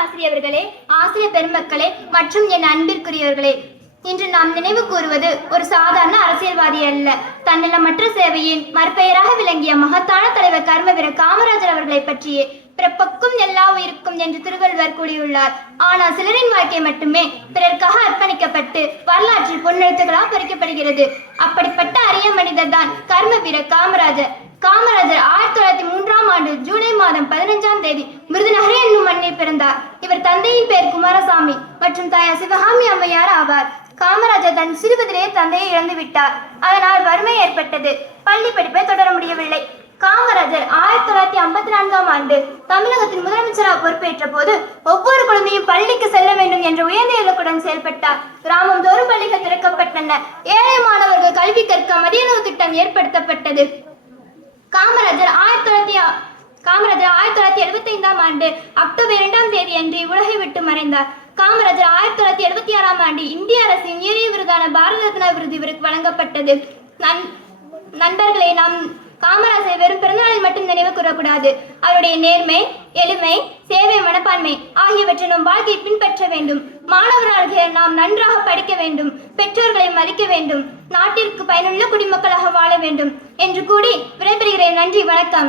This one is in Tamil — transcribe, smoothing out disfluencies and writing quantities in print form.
ஆசிரியர்களே, ஆசிரியர் பெருமக்களே மற்றும் என் அன்பிற்குரியவர்களே, இன்று நாம் நினைவு கூறுவது ஒரு சாதாரண அரசியல்வாதி அல்ல. தன்னலமற்ற சேவையின் மறுபெயராக விளங்கிய மகத்தான தலைவர் கர்மவீரர் காமராஜர் அவர்களை பற்றியே. பிறப்புக்கும் எல்லா உயிருக்கும் என்று திருவள்ளுவர் கூறியுள்ளார். ஆனால் சிலரின் வாழ்க்கை மட்டுமே பிறர்க்காக அர்ப்பணிக்கப்பட்டு வரலாற்றில் பொன்னெழுத்துக்களால் பொறிக்கப்படுகிறது. அப்படிப்பட்ட அரிய மனிதர் தான் கர்மவீரர் காமராஜர். காமராஜர் 1903ஆம் ஆண்டு ஜூலை மாதம் 15ஆம் தேதி விருதுநகர் என்னும் மண்ணில் பிறந்தார். இவர் தந்தையின் பெயர் குமாரசாமி மற்றும் தாயார் சிவகாமி அம்மையார் ஆவார். காமராஜர் தன் சிறுவதிலேயே தந்தையை இழந்து விட்டார். அதனால் வறுமை ஏற்பட்டது. பள்ளி படிப்பை தொடர முடியவில்லை. காமராஜர் 1954ஆம் ஆண்டு தமிழகத்தின் முதலமைச்சராக பொறுப்பேற்ற போது ஒவ்வொரு குழந்தையும் பள்ளிக்கு செல்ல வேண்டும் என்ற உயர்ந்த இலக்குடன் செயல்பட்டார். கிராமம் தோறும் பள்ளிகள் திறக்கப்பட்டன. ஏழை மாணவர்கள் கல்வி கற்க மதிய உணவு திட்டம் ஏற்படுத்தப்பட்டது. காமராஜர் 1975ஆம் ஆண்டு அக்டோபர் 2ஆம் தேதி அன்று உலகை விட்டு மறைந்தார். காமராஜர் 1976ஆம் ஆண்டு இந்திய அரசின் உயரிய விருதான பாரத ரத்னா விருது இவருக்கு வழங்கப்பட்டது. நண்பர்களே, நாம் காமராஜரை வெறும் பிறந்தநாளில் மட்டும் நினைவு கூறக்கூடாது. அவருடைய நேர்மை, எளிமை, சேவை மனப்பான்மை ஆகியவற்றை நம் வாழ்க்கையை பின்பற்ற வேண்டும். மாணவர்களாக நாம் நன்றாக படிக்க வேண்டும், பெற்றோர்களை மதிக்க வேண்டும், நாட்டிற்கு பயனுள்ள குடிமக்களாக வாழ வேண்டும் என்று கூறி விடைபெறுகிறேன். நன்றி, வணக்கம்.